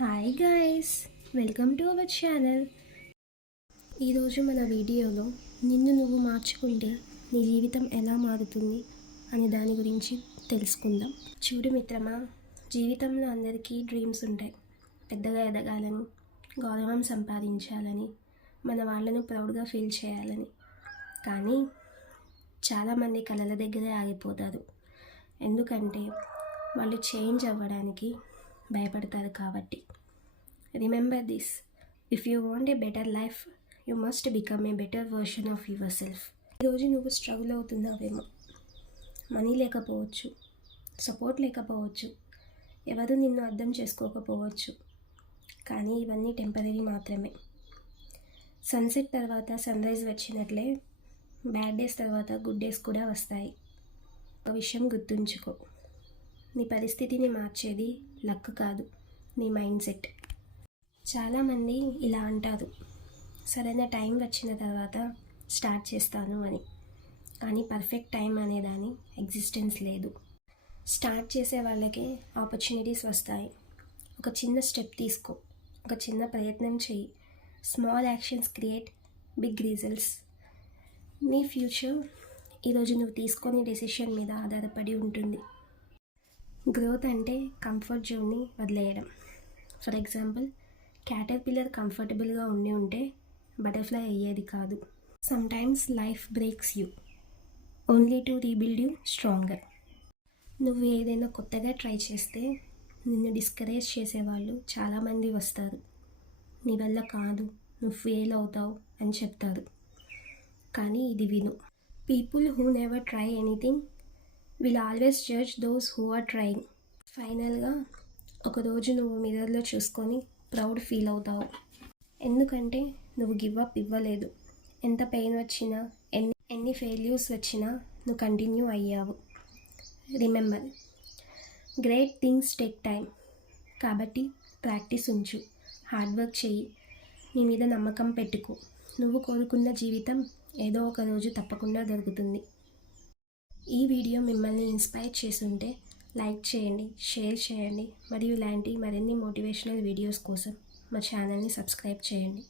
Hi guys, welcome to our channel. ఈరోజు మన వీడియోలో నిన్ను నువ్వు మార్చుకుంటే నీ జీవితం ఎలా మారుతుంది అనే దాని గురించి తెలుసుకుందాం. చూడు మిత్రమా, జీవితంలో అందరికీ డ్రీమ్స్ ఉంటాయి. పెద్దగా ఎదగాలని, గౌరవం సంపాదించాలని, మన వాళ్ళను ప్రౌడ్గా ఫీల్ చేయాలని. కానీ చాలామంది కళల దగ్గరే ఆగిపోతారు. ఎందుకంటే వాళ్ళు చేంజ్ అవ్వడానికి భయపడతారు కాబట్టి. Remember this, if you want a better life, you must become a better version of your self. ఈరోజు నువ్వు స్ట్రగుల్ అవుతున్నావేమో. మనీ లేకపోవచ్చు, సపోర్ట్ లేకపోవచ్చు, ఎవరు నిన్ను అర్థం చేసుకోకపోవచ్చు. కానీ ఇవన్నీ టెంపరీ మాత్రమే. సన్సెట్ తర్వాత సన్ రైజ్ వచ్చినట్లే బ్యాడ్ డేస్ తర్వాత గుడ్ డేస్ కూడా వస్తాయి. ఒక విషయం గుర్తుంచుకో, నీ పరిస్థితిని మార్చేది లక్ కాదు, నీ మైండ్ సెట్. చాలామంది ఇలా అంటారు, సరైన టైం వచ్చిన తర్వాత స్టార్ట్ చేస్తాను అని. కానీ పర్ఫెక్ట్ టైం అనేదాని ఎగ్జిస్టెన్స్ లేదు. స్టార్ట్ చేసే వాళ్ళకే ఆపర్చునిటీస్ వస్తాయి. ఒక చిన్న స్టెప్ తీసుకో, ఒక చిన్న ప్రయత్నం చెయ్యి. Small actions create big results. నీ ఫ్యూచర్ ఈరోజు నువ్వు తీసుకునే డెసిషన్ మీద ఆధారపడి ఉంటుంది. గ్రోత్ అంటే కంఫర్ట్ జోన్ని వదిలేయడం. ఫర్ ఎగ్జాంపుల్, క్యాటర్పిల్లర్ కంఫర్టబుల్గా ఉంటే బటర్ఫ్లై అయ్యేది కాదు. Sometimes life breaks you only to rebuild you stronger. నువ్వు ఏదైనా కొత్తగా ట్రై చేస్తే నిన్ను డిస్కరేజ్ చేసేవాళ్ళు చాలామంది వస్తారు. నీ వల్ల కాదు, నువ్వు ఫెయిల్ అవుతావు అని చెప్తారు. కానీ ఇది విను, people who never try anything will always judge those who are trying. ఫైనల్గా ఒకరోజు నువ్వు మిర్రర్లో చూసుకొని ప్రౌడ్ ఫీల్ అవుతావు. ఎందుకంటే నువ్వు గివ్ అప్ ఇవ్వలేదు. ఎంత పెయిన్ వచ్చినా, ఎన్ని ఫెయిల్యూర్స్ వచ్చినా నువ్వు కంటిన్యూ అయ్యావు. Remember, great things take time. కాబట్టి ప్రాక్టీస్ ఉంచు, హార్డ్ వర్క్ చెయ్యి, నీ మీద నమ్మకం పెట్టుకో. నువ్వు కోరుకున్న జీవితం ఏదో ఒక రోజు తప్పకుండా దొరుకుతుంది. ఈ వీడియో మిమ్మల్ని ఇన్స్పైర్ చేసుంటే లైక్ చేయండి, షేర్ చేయండి, మరియు ఇలాంటి మరిన్ని మోటివేషనల్ వీడియోస్ కోసం మా ఛానల్ని సబ్స్క్రైబ్ చేయండి.